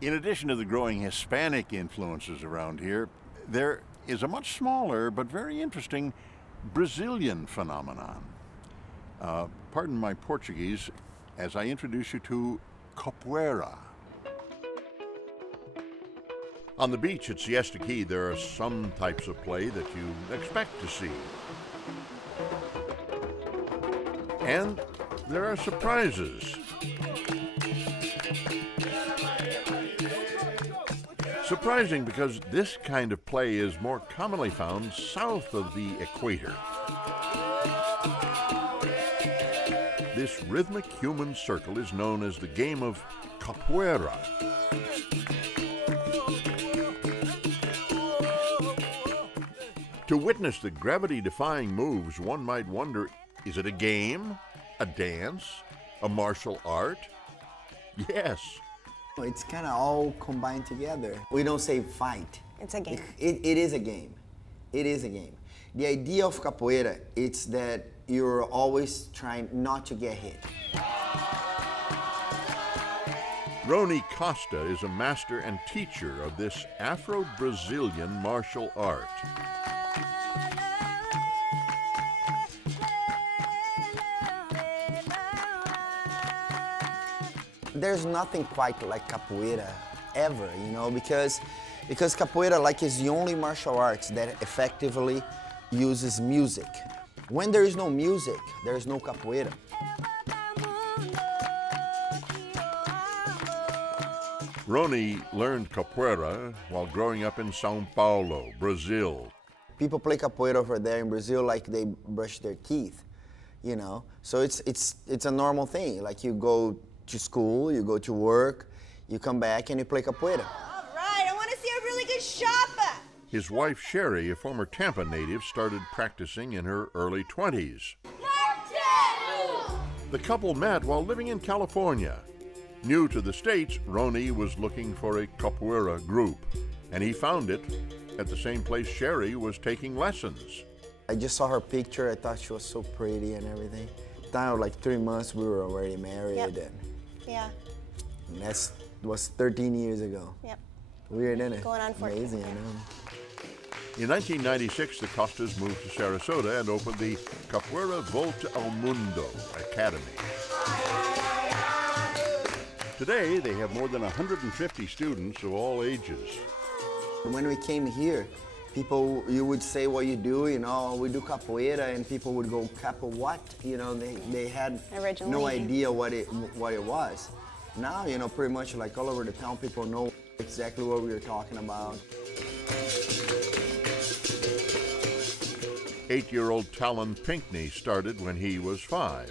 In addition to the growing Hispanic influences around here, there is a much smaller but very interesting Brazilian phenomenon. Pardon my Portuguese as I introduce you to Capoeira. On the beach at Siesta Key, there are some types of play that you expect to see. And there are surprises. Surprising because this kind of play is more commonly found south of the equator. This rhythmic human circle is known as the game of Capoeira. To witness the gravity-defying moves, one might wonder, is it a game, a dance, a martial art? Yes. It's kind of all combined together. We don't say fight. It's a game. It is a game. It is a game. The idea of capoeira is that you're always trying not to get hit. Rony Costa is a master and teacher of this Afro-Brazilian martial art. There's nothing quite like capoeira ever, you know, because capoeira is the only martial arts that effectively uses music. When there is no music, there is no capoeira. Rony learned capoeira while growing up in São Paulo, Brazil. People play capoeira over there in Brazil like they brush their teeth, you know. So it's a normal thing. Like you go to school, you go to work, you come back and you play capoeira. All right, I want to see a really good shopper. His wife, Sherry, a former Tampa native, started practicing in her early 20s. The couple met while living in California. New to the States, Rony was looking for a capoeira group, and he found it at the same place Sherry was taking lessons. I just saw her picture, I thought she was so pretty and everything. Now, like 3 months, we were already married. Yep. And that was 13 years ago. Yep. Weird, isn't it? Going on 14. Amazing, I know. In 1996, the Costas moved to Sarasota and opened the Capoeira Volta Mundo Academy. Today, they have more than 150 students of all ages. When we came here, people, you would say what you do, you know, we do capoeira, and people would go, capo what? You know, they had no idea what it was. Now, you know, pretty much like all over the town, people know exactly what we were talking about. 8-year-old Talon Pinkney started when he was 5.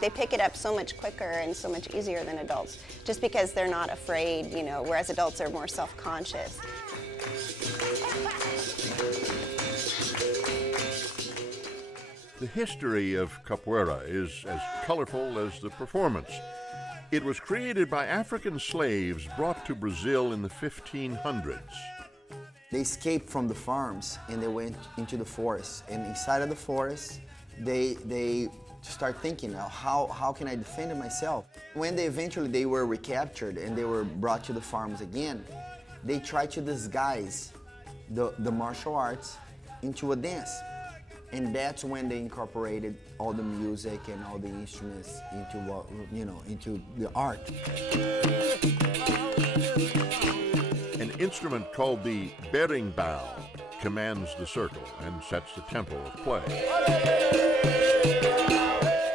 They pick it up so much quicker and so much easier than adults, just because they're not afraid, you know, whereas adults are more self-conscious. The history of capoeira is as colorful as the performance. It was created by African slaves brought to Brazil in the 1500s. They escaped from the farms and they went into the forest. And inside of the forest, they start thinking, how can I defend myself? When they were recaptured and they were brought to the farms again, they tried to disguise the martial arts into a dance. And that's when they incorporated all the music and all the instruments into what, you know, into the art. An instrument called the berimbau commands the circle and sets the tempo of play.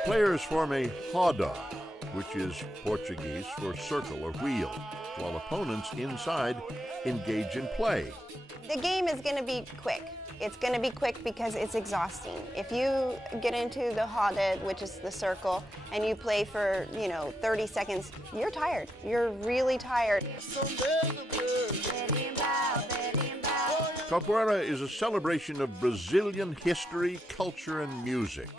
Players form a roda, which is Portuguese for circle or wheel, while opponents inside engage in play. The game is going to be quick. It's going to be quick because it's exhausting. If you get into the roda, which is the circle, and you play for, 30 seconds, you're tired. You're really tired. Capoeira is a celebration of Brazilian history, culture, and music.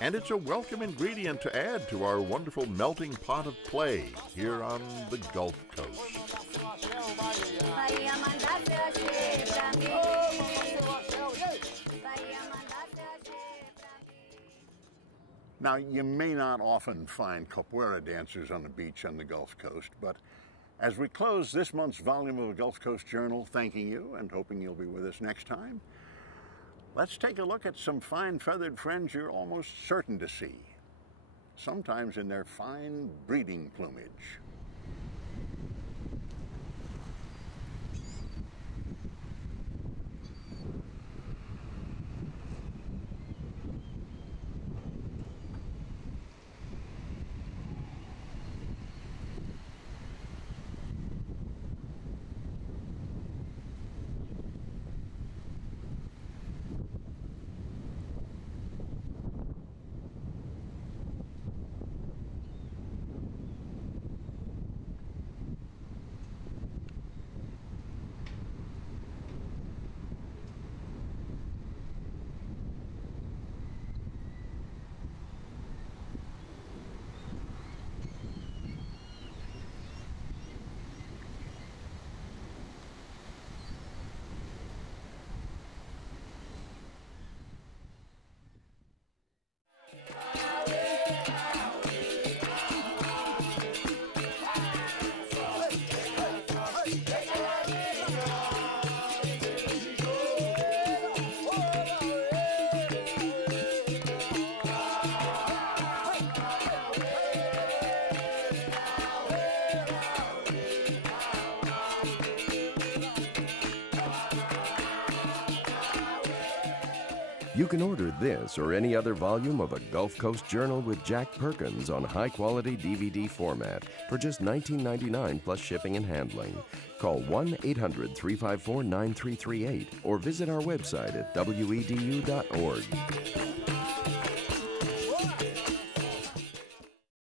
And it's a welcome ingredient to add to our wonderful melting pot of play here on the Gulf Coast. Now, you may not often find capoeira dancers on the beach on the Gulf Coast, but as we close this month's volume of the Gulf Coast Journal, thanking you and hoping you'll be with us next time, let's take a look at some fine feathered friends you're almost certain to see, sometimes in their fine breeding plumage. You can order this or any other volume of a Gulf Coast Journal with Jack Perkins on high-quality DVD format for just $19.99 plus shipping and handling. Call 1-800-354-9338 or visit our website at wedu.org.